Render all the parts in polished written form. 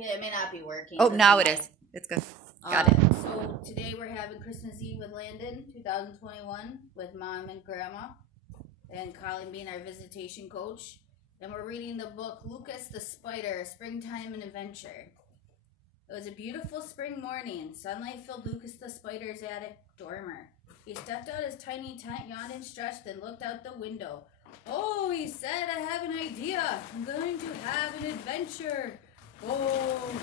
Yeah, it may not be working. Oh, now it is. It's good. Got it. So today we're having Christmas Eve with Landon, 2021, with Mom and Grandma, and Colleen being our visitation coach. And we're reading the book Lucas the Spider, Springtime and Adventure. It was a beautiful spring morning. Sunlight filled Lucas the Spider's attic dormer. He stepped out his tiny tent, yawned and stretched, and looked out the window. Oh, he said, I have an idea. I'm going to have an adventure. Oh.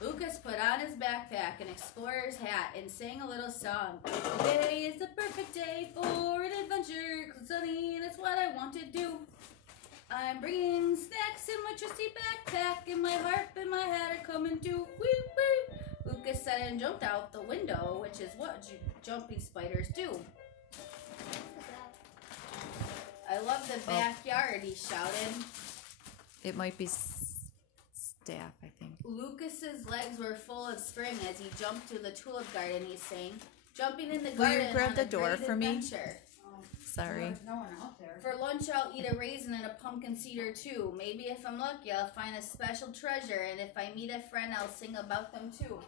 Lucas put on his backpack and explorer's hat and sang a little song. Today is the perfect day for an adventure. Sunny, that's what I want to do. I'm bringing snacks in my trusty backpack, and my harp and my hat are coming too. Wee wee. Lucas said and jumped out the window, which is what jumping spiders do. I love the backyard, he shouted. It might be staff, I think. Lucas's legs were full of spring as he jumped to the tulip garden, he sang. Jumping in the garden. Will you grab the door for me? Sorry. There's no one out there. For lunch, I'll eat a raisin and a pumpkin seed or two. Maybe if I'm lucky, I'll find a special treasure, and if I meet a friend, I'll sing about them too.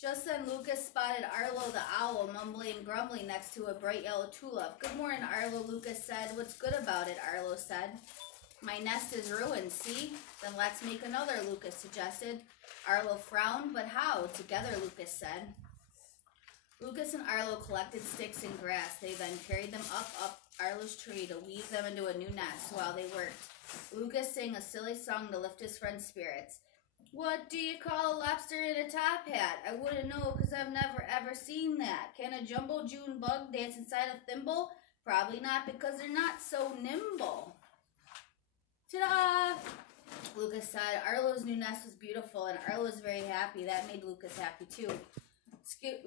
Just then, Lucas spotted Arlo the owl mumbling and grumbling next to a bright yellow tulip. Good morning, Arlo, Lucas said. What's good about it, Arlo said. My nest is ruined, see? Then let's make another, Lucas suggested. Arlo frowned, but how? Together, Lucas said. Lucas and Arlo collected sticks and grass. They then carried them up Arlo's tree to weave them into a new nest while they worked. Lucas sang a silly song to lift his friend's spirits. What do you call a lobster in a top hat? I wouldn't know because I've never ever seen that. Can a jumbo June bug dance inside a thimble? Probably not because they're not so nimble. Ta-da! Lucas said Arlo's new nest was beautiful and Arlo was very happy. That made Lucas happy too.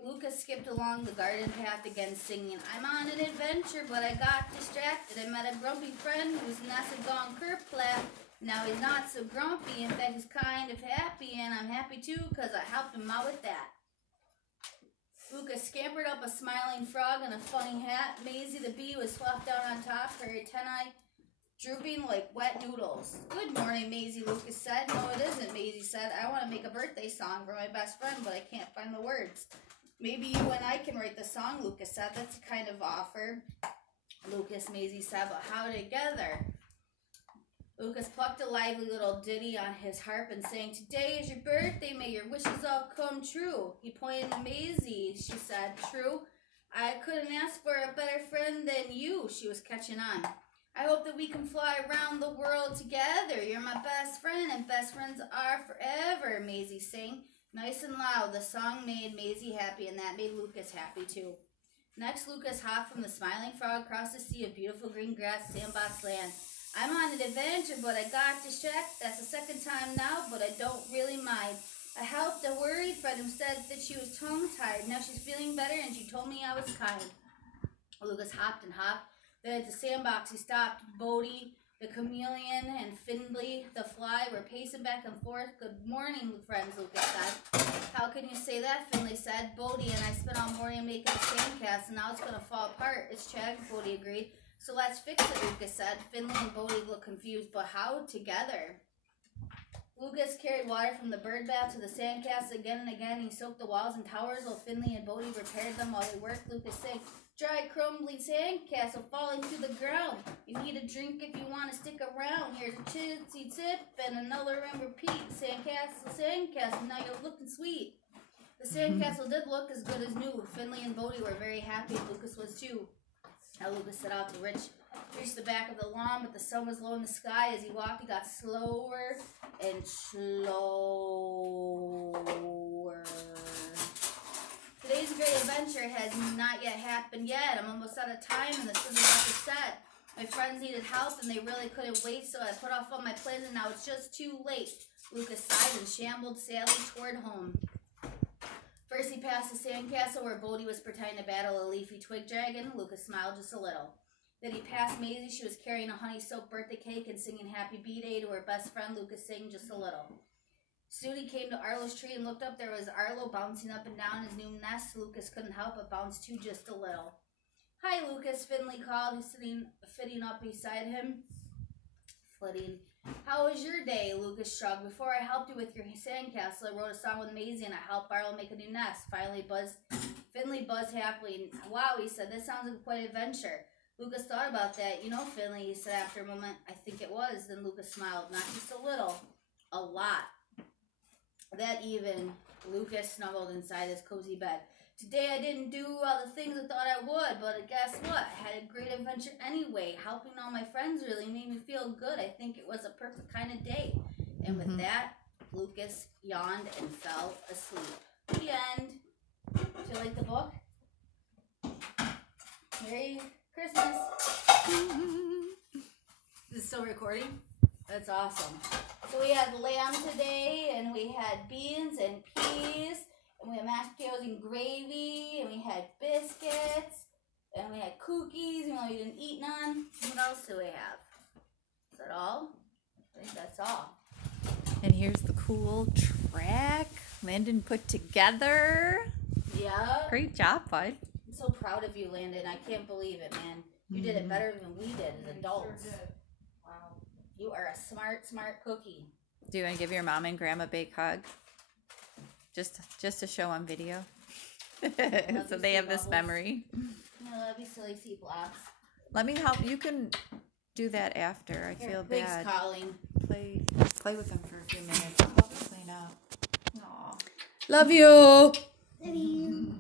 Lucas skipped along the garden path again singing, I'm on an adventure, but I got distracted. I met a grumpy friend whose nest had gone kerplap. Now he's not so grumpy. In fact, he's kind of happy, and I'm happy too because I helped him out with that. Lucas scampered up a smiling frog in a funny hat. Maisie the bee was flopped down on top, her antennae drooping like wet noodles. Good morning, Maisie, Lucas said. No, it isn't, Maisie said. I want to make a birthday song for my best friend, but I can't find the words. Maybe you and I can write the song, Lucas said. That's a kind of offer. Lucas, Maisie said, but how together? Lucas plucked a lively little ditty on his harp and sang, Today is your birthday, may your wishes all come true. He pointed to Maisie, she said. True, I couldn't ask for a better friend than you, she was catching on. I hope that we can fly around the world together. You're my best friend, and best friends are forever, Maisie sang. Nice and loud, the song made Maisie happy, and that made Lucas happy too. Next, Lucas hopped from the smiling frog across the sea of beautiful green grass, sandbox land. I'm on an adventure, but I got distracted. That's the second time now, but I don't really mind. I helped a worried friend who said that she was tongue-tied. Now she's feeling better, and she told me I was kind. Lucas hopped and hopped. Then at the sandbox, he stopped. Bodie, the chameleon, and Findlay, the fly, were pacing back and forth. Good morning, friends, Lucas said. How can you say that, Findlay said. Bodie and I spent all morning making a sandcastle, and now it's going to fall apart. It's tragic, Bodie agreed. So let's fix it, Lucas said. Findlay and Bodie looked confused, but how together? Lucas carried water from the bird bath to the sandcastle again and again. He soaked the walls and towers while Findlay and Bodie repaired them while they worked. Lucas sang, Dry, crumbling sandcastle falling to the ground. You need a drink if you want to stick around. Here's a chitsy tip and another and repeat. Sandcastle, sandcastle, now you're looking sweet. The sandcastle did look as good as new. Findlay and Bodie were very happy. Lucas was too. Now Lucas set out to reach the back of the lawn, but the sun was low in the sky. As he walked, he got slower and slower. Today's great adventure has not yet happened yet. I'm almost out of time, and the sun's about to set. My friends needed help, and they really couldn't wait, so I put off all my plans, and now it's just too late. Lucas sighed and shambled sadly toward home. First, he passed the sandcastle where Bodie was pretending to battle a leafy twig dragon. Lucas smiled just a little. Then he passed Maisie. She was carrying a honey-soaked birthday cake and singing Happy B-Day to her best friend. Lucas sang just a little. Soon he came to Arlo's tree and looked up. There was Arlo bouncing up and down his new nest. Lucas couldn't help but bounce too just a little. Hi, Lucas, Findlay called, fitting up beside him. How was your day? Lucas shrugged. Before I helped you with your sandcastle, I wrote a song with Maisie and I helped Arlo make a new nest. Finley buzzed happily. Wow, he said, this sounds like quite an adventure. Lucas thought about that. You know, Finley, he said after a moment. I think it was. Then Lucas smiled. Not just a little, a lot. That even, Lucas snuggled inside his cozy bed. Today I didn't do all the things I thought I would, but guess what? I had a great adventure anyway. Helping all my friends really made me feel good. I think it was a perfect kind of day. And with that, Lucas yawned and fell asleep. The end. Do you like the book? Merry Christmas. Is it still recording? That's awesome. So we had lamb today, and we had beans and peas, and we had mashed potatoes and gravy, and we had biscuits, and we had cookies, even though we didn't eat none. What else do we have? Is that all? I think that's all. And here's the cool track Landon put together. Yeah. Great job, bud. I'm so proud of you, Landon. I can't believe it, man. You did it better than we did as adults. Sure did. Wow. You are a smart cookie. Do you want to give your mom and grandma a big hug? Just to show on video. So they have this memory. I love you, silly sea blocks. Let me help. You can do that after. I feel bad. Thanks, Colleen. Play with them for a few minutes. I'll help you clean up. Aw. Love you. Love you.